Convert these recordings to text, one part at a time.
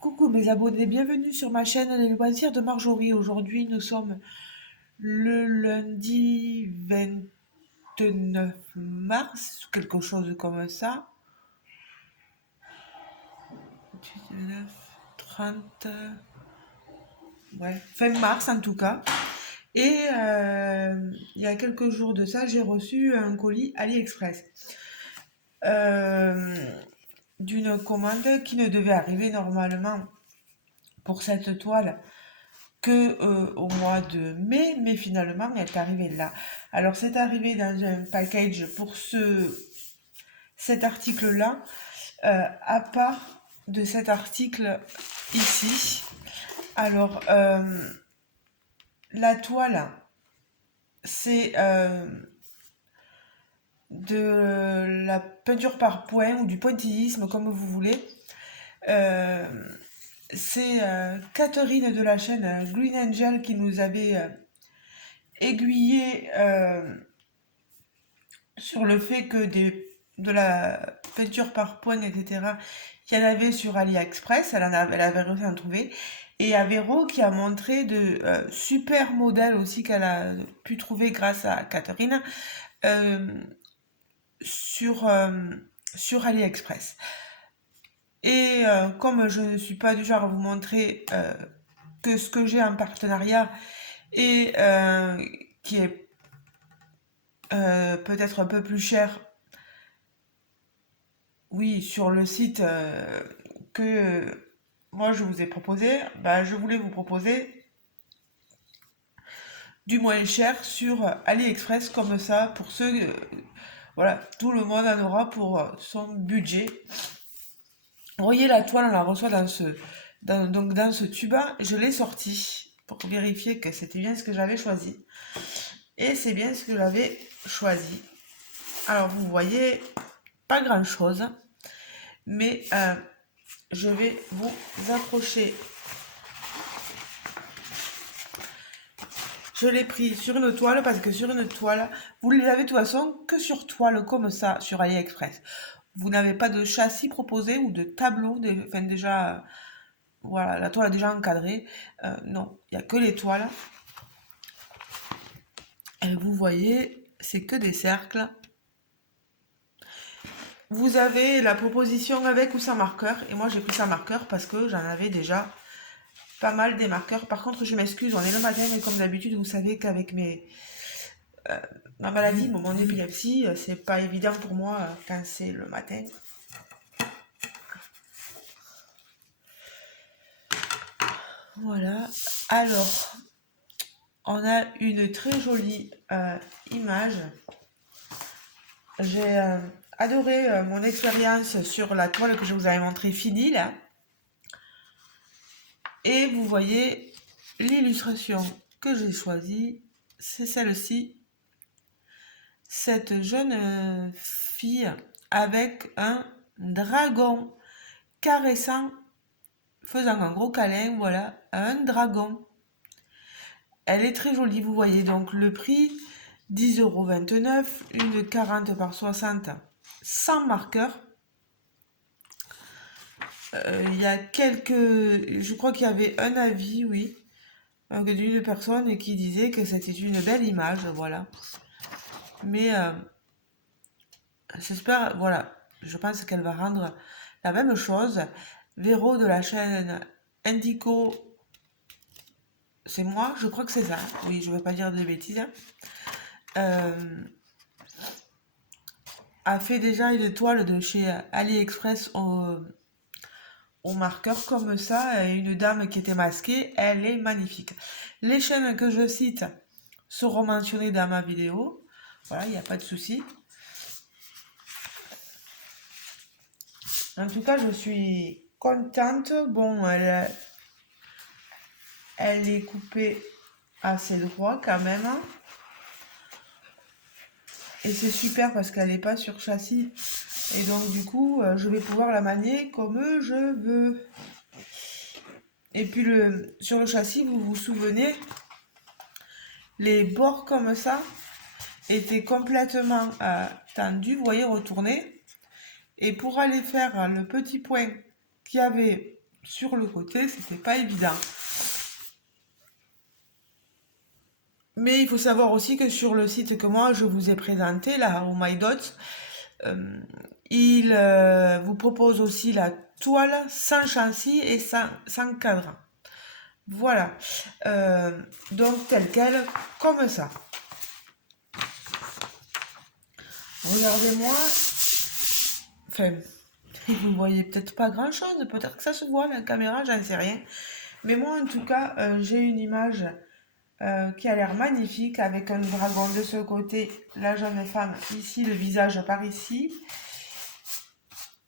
Coucou mes abonnés, bienvenue sur ma chaîne Les Loisirs de Marjorie. Aujourd'hui, nous sommes le lundi 29 mars, quelque chose comme ça. 19, 30, ouais, fin mars en tout cas. Et il y a quelques jours de ça, j'ai reçu un colis AliExpress euh, d'une commande qui ne devait arriver normalement pour cette toile que au mois de mai, mais finalement elle est arrivée là. Alors c'est arrivé dans un package pour cet article-là, à part de cet article ici. Alors la toile, c'est de la peinture par point ou du pointillisme comme vous voulez. Euh, c'est Catherine de la chaîne Green Angel qui nous avait aiguillé sur le fait que de la peinture par point, etc., il y en avait sur AliExpress, elle avait réussi à en trouver. Et il y a Véro qui a montré de super modèles aussi qu'elle a pu trouver grâce à Catherine euh, sur, euh, sur AliExpress. Et comme je ne suis pas du genre à vous montrer que ce que j'ai en partenariat et qui est peut-être un peu plus cher, oui, sur le site que moi je vous ai proposé, bah, je voulais vous proposer du moins cher sur AliExpress comme ça pour ceux, voilà, tout le monde en aura pour son budget. Vous voyez la toile, on la reçoit donc dans ce tuba, je l'ai sorti pour vérifier que c'était bien ce que j'avais choisi. Et c'est bien ce que j'avais choisi. Alors vous voyez, pas grand chose, mais je vais vous approcher. Je l'ai pris sur une toile parce que sur une toile, vous les avez de toute façon que sur toile comme ça sur AliExpress. Vous n'avez pas de châssis proposé ou de tableau, enfin déjà, voilà, la toile est déjà encadrée. Non, il n'y a que les toiles. Et vous voyez, c'est que des cercles. Vous avez la proposition avec ou sans marqueur. Et moi j'ai pris sans marqueur parce que j'en avais déjà pas mal des marqueurs. Par contre, je m'excuse, on est le matin, mais comme d'habitude, vous savez qu'avec ma maladie, mon épilepsie, c'est pas évident pour moi quand c'est le matin. Voilà. Alors, on a une très jolie image. J'ai adoré mon expérience sur la toile que je vous avais montrée finie là. Et vous voyez l'illustration que j'ai choisie, c'est celle-ci. Cette jeune fille avec un dragon caressant, faisant un gros câlin, voilà, un dragon. Elle est très jolie, vous voyez donc le prix, 10,29 €, une 40 par 60, sans marqueur. Il y a je crois qu'il y avait un avis, oui, d'une personne qui disait que c'était une belle image, voilà. Mais j'espère, voilà, je pense qu'elle va rendre la même chose. Véro de la chaîne Indico, c'est moi, je crois que c'est ça. Oui, je ne vais pas dire de bêtises. A fait déjà une toile de chez AliExpress au marqueur comme ça, une dame qui était masquée, elle est magnifique. Les chaînes que je cite seront mentionnées dans ma vidéo. Voilà, il n'y a pas de souci. En tout cas, je suis contente. Bon, elle est coupée assez droit quand même. Et c'est super parce qu'elle n'est pas sur châssis. Et donc du coup, je vais pouvoir la manier comme je veux. Et puis sur le châssis, vous vous souvenez, les bords comme ça étaient complètement tendus, vous voyez, retournés. Et pour aller faire le petit point qu'il y avait sur le côté, c'était pas évident. Mais il faut savoir aussi que sur le site que moi je vous ai présenté, là, au My Dots, il vous propose aussi la toile sans châssis et sans cadre. Voilà. Donc tel quel, comme ça. Regardez-moi. Enfin, vous ne voyez peut-être pas grand-chose. Peut-être que ça se voit, la caméra, j'en sais rien. Mais moi, en tout cas, j'ai une image qui a l'air magnifique avec un dragon de ce côté, la jeune femme ici, le visage par ici.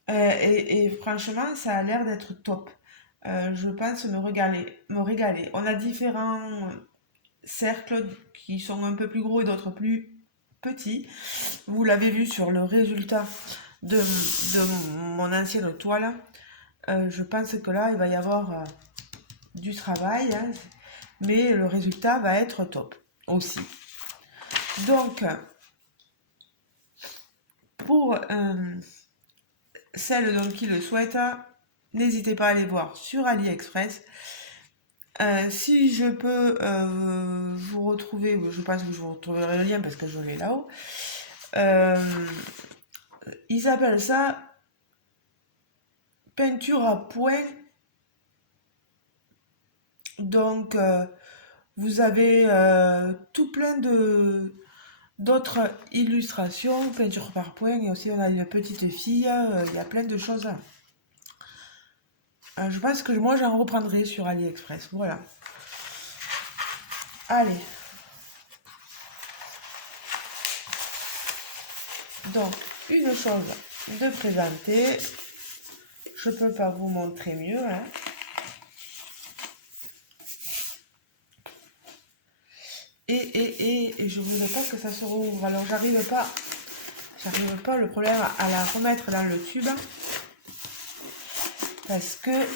Et franchement, ça a l'air d'être top. Je pense me régaler. On a différents cercles qui sont un peu plus gros et d'autres plus petits. Vous l'avez vu sur le résultat de mon ancienne toile. Je pense que là, il va y avoir du travail, hein, mais le résultat va être top aussi. Donc, pour celles donc qui le souhaitent, n'hésitez pas à aller voir sur AliExpress. Si je peux vous retrouver, je pense que je vous retrouverai le lien parce que je l'ai là-haut. Ils appellent ça peinture à point. Donc, vous avez tout plein d'autres illustrations, peinture par point, et aussi on a une petite fille, il y a plein de choses. Je pense que moi j'en reprendrai sur AliExpress, voilà. Allez. Donc, une chose de présenter, je peux pas vous montrer mieux, hein. Et je voudrais pas que ça se rouvre, alors j'arrive pas, le problème à la remettre dans le tube, parce que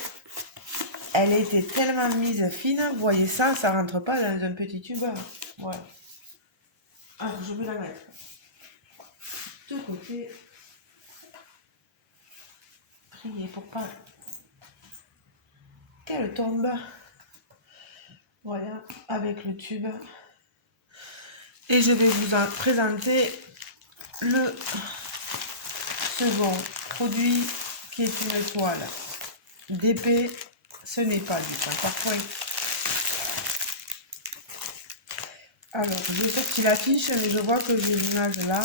elle était tellement mise fine, vous voyez ça rentre pas dans un petit tube, voilà. Alors je vais la mettre de côté, prier pour pas qu'elle tombe, voilà, avec le tube. Et je vais vous en présenter le second produit qui est une toile d'épée. Ce n'est pas du point par point. Alors, j'ai sorti l'affiche, mais je vois que j'ai l'image là.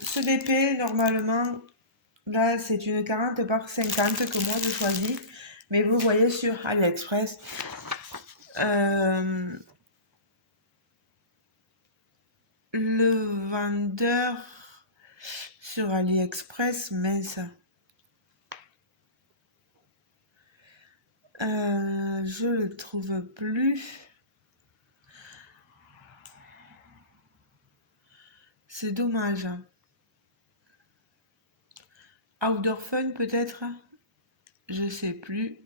Ce DP, normalement, là, c'est une 40 par 50 que moi je choisis. Mais vous voyez sur AliExpress, le vendeur sur AliExpress, mince. Je le trouve plus. C'est dommage. Outdoor Fun peut-être? Je sais plus.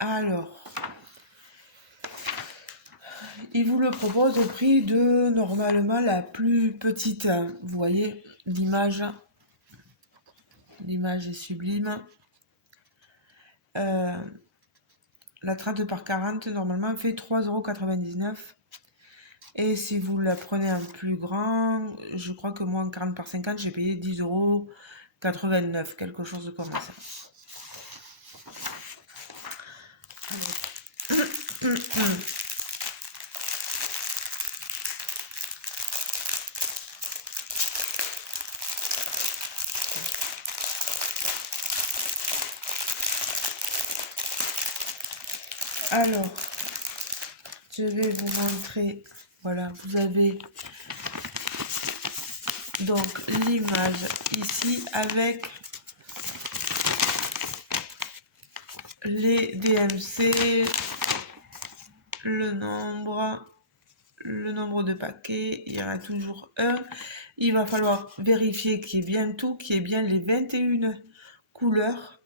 Alors, il vous le propose au prix de normalement la plus petite. Vous voyez l'image. L'image est sublime. La 30 par 40 normalement fait 3,99 €. Et si vous la prenez un plus grand, je crois que moi en 40 par 50 j'ai payé 10,89 €, quelque chose comme ça. Alors, je vais vous montrer. Voilà, vous avez donc l'image ici avec les DMC, le nombre de paquets, il y en a toujours un. Il va falloir vérifier qu'il y ait bien tout, qu'il y ait bien les 21 couleurs.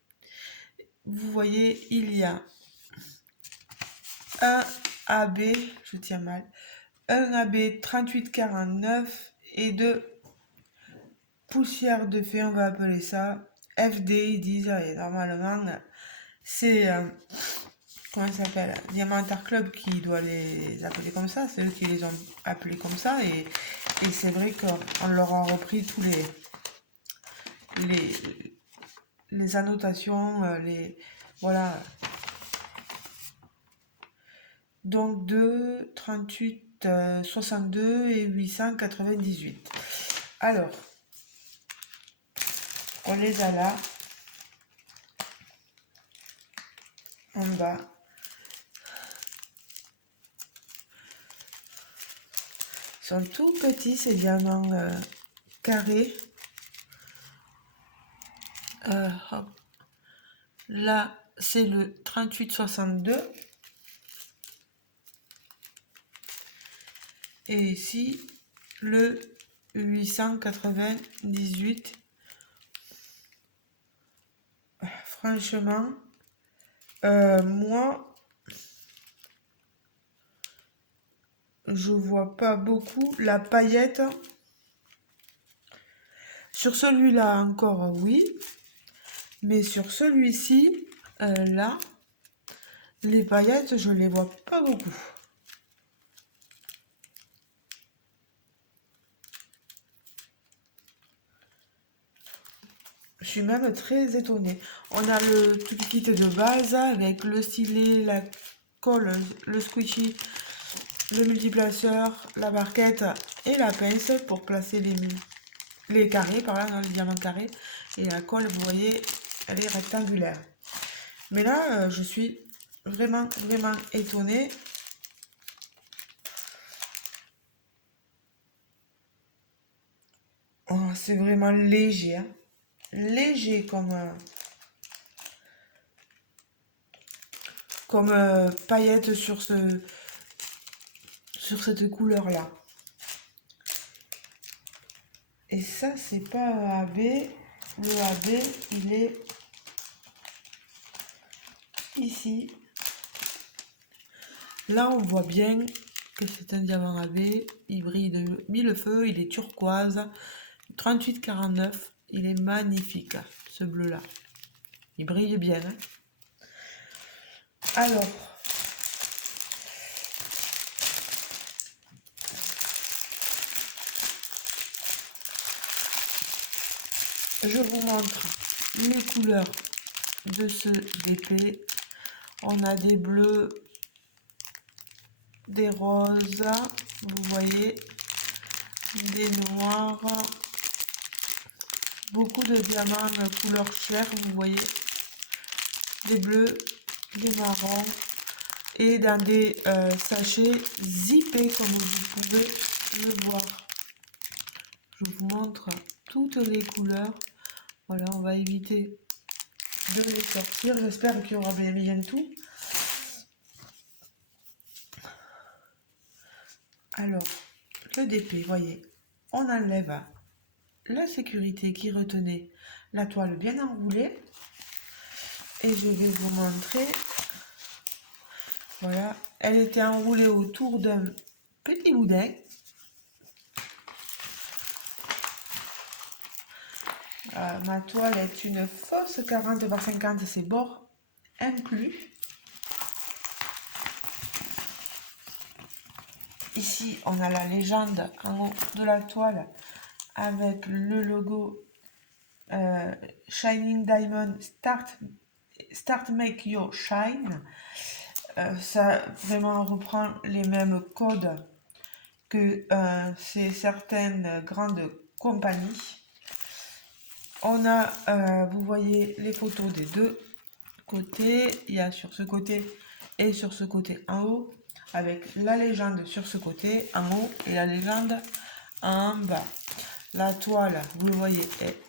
Vous voyez, il y a un AB, je tiens mal, un AB 3849 et de poussière de fée, on va appeler ça. FD, ils disent, et normalement, c'est, comment ça s'appelle? Diamantar Club qui doit les appeler comme ça, c'est eux qui les ont appelés comme ça, et c'est vrai qu'on leur a repris tous les annotations, voilà. Donc 2, 38, 62 et 898. Alors, on les a là, en bas. Ils sont tout petits, ces diamants carrés. Hop. Là, c'est le 38-62. Et ici, le 898. Franchement, moi, je vois pas beaucoup la paillette. Sur celui-là encore, oui. Mais sur celui-ci, là, les paillettes, je les vois pas beaucoup. Je suis même très étonnée. On a le tout kit de base avec le stylet, la colle, le squishy, le multiplaceur, la barquette et la pince pour placer les carrés, par là, dans les diamants carrés. Et la colle, vous voyez, elle est rectangulaire. Mais là, je suis vraiment, vraiment étonnée. Oh, c'est vraiment léger, hein. Léger comme paillette sur cette couleur là. Et ça, c'est pas un AB. Le AB, il est ici. Là, on voit bien que c'est un diamant AB. Il brille de mille feux. Il est turquoise. 38,49. Il est magnifique, ce bleu là. Il brille bien, hein. Alors, je vous montre les couleurs de ce DP. On a des bleus, des roses, vous voyez, des noirs, beaucoup de diamants couleur chair, vous voyez, des bleus, des marrons, et dans des sachets zippés comme vous pouvez le voir. Je vous montre toutes les couleurs. Voilà, on va éviter de les sortir. J'espère qu'il y aura bien tout. Alors, le DP, voyez, on enlève la sécurité qui retenait la toile bien enroulée. Et je vais vous montrer. Voilà, elle était enroulée autour d'un petit boudin. Ma toile est une fausse 40 par 50, c'est bords inclus. Ici, on a la légende en haut de la toile avec le logo Shining Diamond Start Make Your Shine. Ça vraiment reprend les mêmes codes que certaines grandes compagnies. On a, vous voyez les photos des deux côtés. Il y a sur ce côté et sur ce côté en haut, avec la légende sur ce côté en haut et la légende en bas. La toile, vous le voyez, est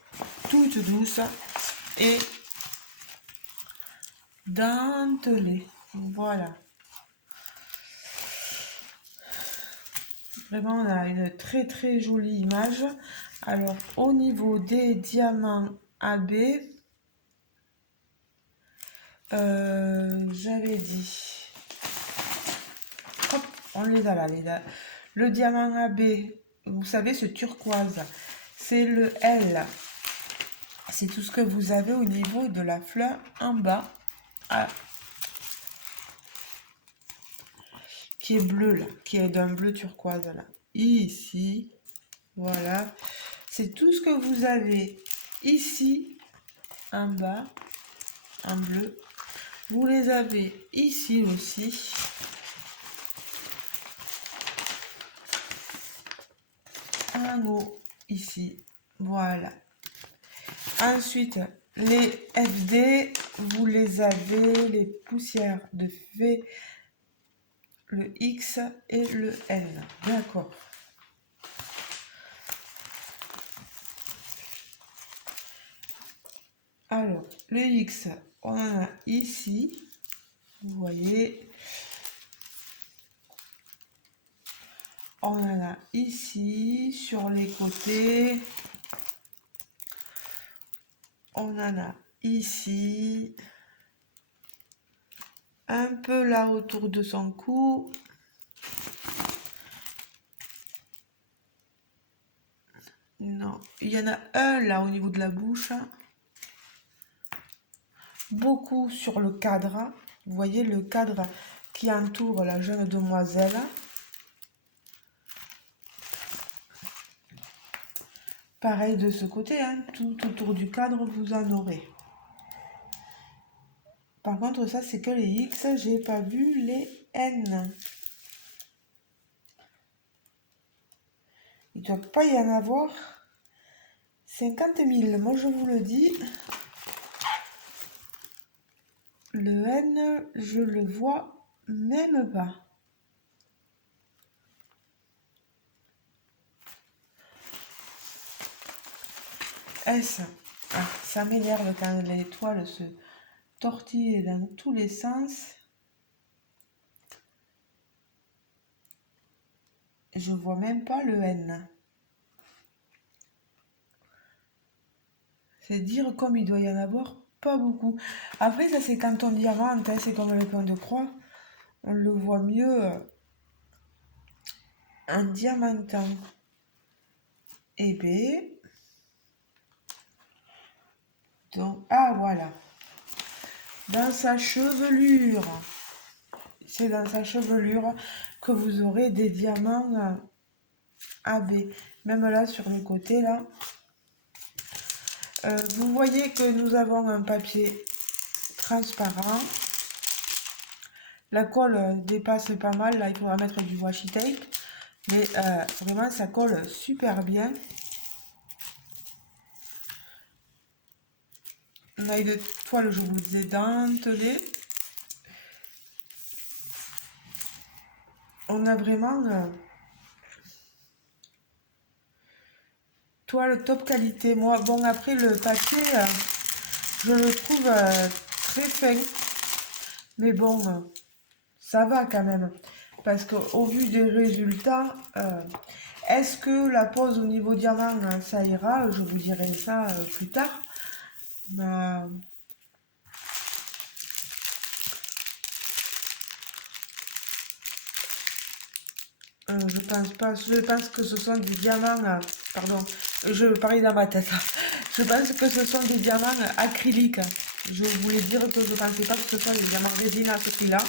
toute douce et dentelée. Voilà. Vraiment, on a une très très jolie image. Alors, au niveau des diamants AB, j'avais dit, hop, on les a là, le diamant AB vous savez, ce turquoise, c'est le L. C'est tout ce que vous avez au niveau de la fleur en bas, ah, qui est bleu là, qui est d'un bleu turquoise là. Ici, voilà. C'est tout ce que vous avez ici, en bas, en bleu. Vous les avez ici aussi. En haut, ici. Voilà. Ensuite, les FD, vous les avez, les poussières de fée, le X et le N. D'accord. Alors, le X, on en a ici. Vous voyez. On en a ici, sur les côtés. On en a ici. Un peu là autour de son cou. Non, il y en a un là au niveau de la bouche. Beaucoup sur le cadre. Vous voyez le cadre qui entoure la jeune demoiselle. Pareil de ce côté, hein, tout autour du cadre, vous en aurez. Par contre, ça, c'est que les X, j'ai pas vu les N. Il ne doit pas y en avoir 50 000, moi je vous le dis. Le N, je le vois même pas. S, ah, ça m'énerve quand l'étoile se tortille dans tous les sens. Je vois même pas le N. C'est dire comme il doit y en avoir pas beaucoup. Après, ça c'est quand on diamante, hein, c'est comme le point de croix. On le voit mieux en diamantant. Et B. Donc, ah voilà. Dans sa chevelure. C'est dans sa chevelure que vous aurez des diamants AB. Même là, sur le côté, là. Vous voyez que nous avons un papier transparent. La colle dépasse pas mal. Là, il faudra mettre du washi tape. Mais vraiment, ça colle super bien. Maille de toile, je vous ai dentelé. On a vraiment toile top qualité. Moi, bon, après le papier, je le trouve très fin. Mais bon, ça va quand même. Parce qu'au vu des résultats, est-ce que la pose au niveau diamant, ça ira? Je vous dirai ça plus tard. Je pense pas. Je pense que ce sont des diamants. Pardon, je parlais dans ma tête. Je pense que ce sont des diamants acryliques. Je voulais dire que je pensais pas que ce soit des diamants résine à ce prix-là.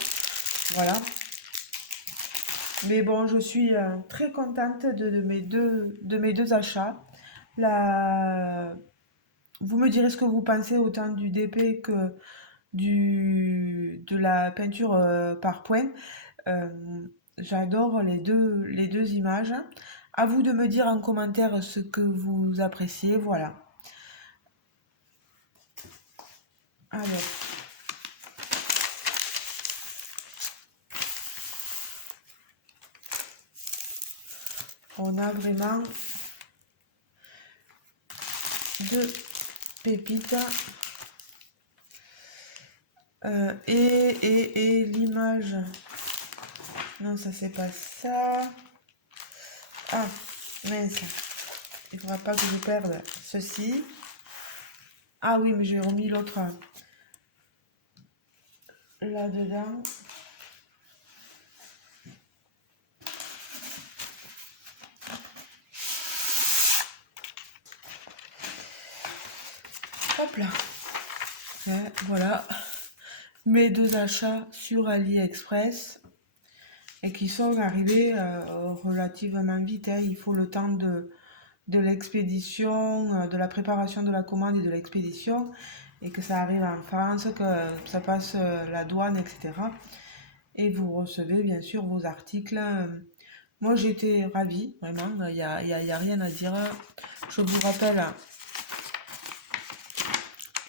Voilà. Mais bon, je suis très contente de mes deux achats. La... Vous me direz ce que vous pensez autant du DP que de la peinture par point. Euh, J'adore les deux images. À vous de me dire en commentaire ce que vous appréciez. Voilà. Alors, on a vraiment deux pépites. Et l'image. Non, ça c'est pas ça. Ah, mince. Il faudra pas que je perde ceci. Ah oui, mais j'ai remis l'autre là-dedans. Hop là. Voilà. Mes 2 achats sur AliExpress et qui sont arrivés relativement vite, hein. Il faut le temps de l'expédition, de la préparation de la commande et de l'expédition, et que ça arrive en France, que ça passe la douane, etc. Et vous recevez bien sûr vos articles. Moi j'étais ravie, vraiment, il y a rien à dire. Je vous rappelle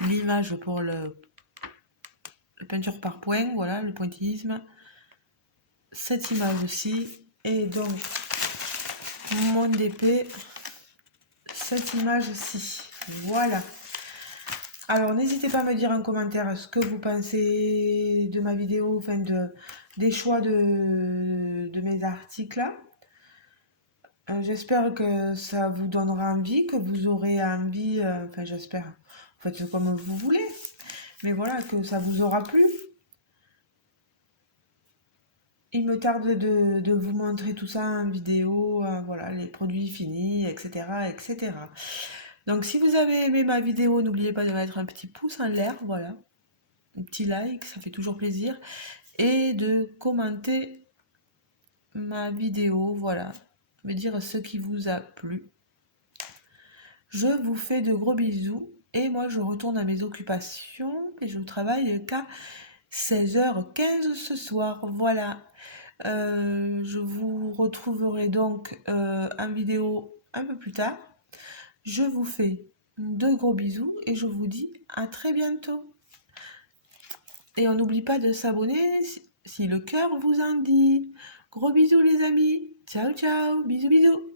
l'image pour le peinture par point, voilà, le pointillisme. Cette image-ci, et donc mon DP, cette image-ci. Voilà. Alors, n'hésitez pas à me dire en commentaire ce que vous pensez de ma vidéo, enfin des choix de mes articles. J'espère que ça vous donnera envie, que vous aurez envie, enfin j'espère, faites comme vous voulez, mais voilà, que ça vous aura plu. Il me tarde de vous montrer tout ça en vidéo, voilà, les produits finis, etc., etc. Donc si vous avez aimé ma vidéo, n'oubliez pas de mettre un petit pouce en l'air, voilà, un petit like, ça fait toujours plaisir, et de commenter ma vidéo, voilà, me dire ce qui vous a plu. Je vous fais de gros bisous, et moi je retourne à mes occupations, et je travaille qu'à 16h15 ce soir, voilà. Je vous retrouverai donc en vidéo un peu plus tard. Je vous fais de gros bisous et je vous dis à très bientôt. Et on n'oublie pas de s'abonner si le cœur vous en dit. Gros bisous les amis. Ciao ciao. Bisous bisous.